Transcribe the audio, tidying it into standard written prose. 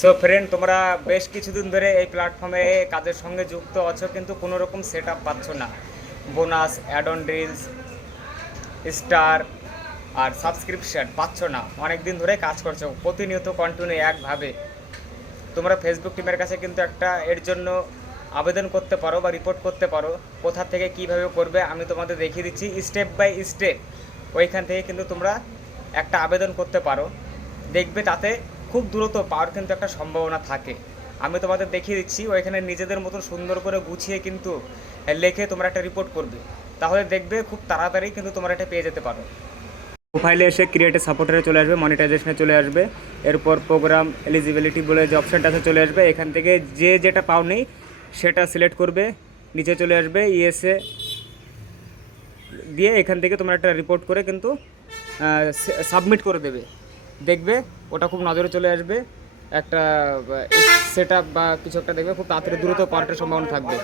So friend, তোমরা বেশ কিছুদিন ধরে এই প্ল্যাটফর্মে কাজের সঙ্গে যুক্ত আছো, কিন্তু কোনো রকম সেট আপ পাচ্ছ না। Bonus, add on reels, star আর সাবস্ক্রিপশন পাচ্ছ না। অনেক দিন ধরে কাজ করছো প্রতিনিয়ত কন্টিনিউ একভাবে। তোমরা ফেসবুক টিমের কাছে কিন্তু একটা এর জন্য আবেদন করতে পারো বা রিপোর্ট করতে পারো। কোথা থেকে কীভাবে করবে আমি তোমাদের দেখিয়ে দিচ্ছি স্টেপ বাই স্টেপ। ওইখান থেকে কিন্তু তোমরা একটা আবেদন করতে পারো, দেখবে তাতে খুব দ্রুত পাওয়ার কিন্তু একটা সম্ভাবনা থাকে। আমি তোমাদের দেখিয়ে দিচ্ছি, ওইখানে নিজেদের মতন সুন্দর করে গুছিয়ে কিন্তু লেখে তোমরা একটা রিপোর্ট করবে, তাহলে দেখবে খুব তাড়াতাড়ি কিন্তু তোমরা এটা পেয়ে যেতে পারো। প্রোফাইলে এসে ক্রিয়েটে সাপোর্টারে চলে আসবে, মনিটাইজেশনে চলে আসবে, এরপর প্রোগ্রাম এলিজিবিলিটি বলে যে অপশানটাতে চলে আসবে। এখান থেকে যে যেটা পাও নেই সেটা সিলেক্ট করবে, নিচে চলে আসবে ইএসএ দিয়ে এখান থেকে তোমরা একটা রিপোর্ট করে কিন্তু সাবমিট করে দেবে। দেখবে ওটা খুব নজরে চলে আসবে, একটা সেট আপ বা কিছু একটা দেখবে খুব তাড়াতাড়ি দ্রুত পাওয়ার সম্ভাবনা থাকবে।